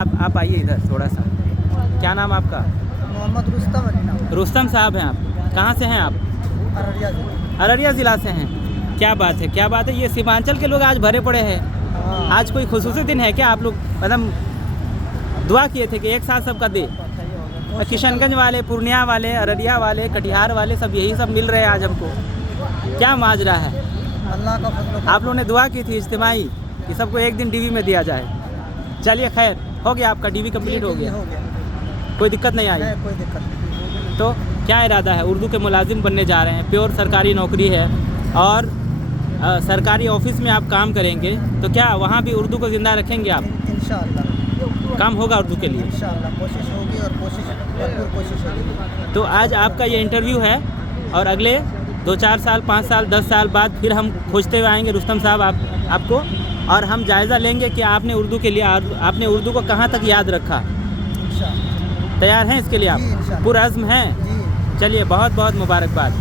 आप आइए इधर थोड़ा सा। क्या नाम आपका? मोहम्मद रुस्तम अली नाम। रुस्तम साहब हैं आप? कहाँ से हैं आप? अररिया जिला। अररिया ज़िला से हैं। क्या बात है, क्या बात है। ये सीमांचल के लोग आज भरे पड़े हैं। आज कोई खुसूसी दिन है क्या? आप लोग मतलब दुआ किए थे कि एक साथ सबका दे। किशनगंज वाले, पूर्णिया वाले, अररिया वाले, कटिहार वाले सब यही सब मिल रहे हैं आज हमको। क्या माजरा है? अल्लाह का फजल। आप लोगों ने दुआ की थी इज्तिमाई कि सबको एक दिन डीवी में दिया जाए। चलिए खैर, हो गया आपका डीवी कंप्लीट हो गया, कोई दिक्कत नहीं आई। कोई दिक्कत नहीं। तो क्या इरादा है? उर्दू के मुलाजिम बनने जा रहे हैं, प्योर सरकारी नौकरी है और सरकारी ऑफिस में आप काम करेंगे, तो क्या वहाँ भी उर्दू को ज़िंदा रखेंगे आप? इंशाअल्लाह काम होगा उर्दू के लिए? इंशाअल्लाह कोशिश होगी और भरपूर कोशिश होगी। तो आज आपका ये इंटरव्यू है और अगले 2-4 साल, 5 साल, 10 साल बाद फिर हम खोजते हुए आएंगे रुस्तम साहब आपको, और हम जायज़ा लेंगे कि आपने उर्दू के लिए आपने उर्दू को कहाँ तक याद रखा। इंशाअल्लाह तैयार हैं इसके लिए जी, आप? इंशाअल्लाह। पुरअज़्म हैं? जी। चलिए, बहुत बहुत मुबारकबाद।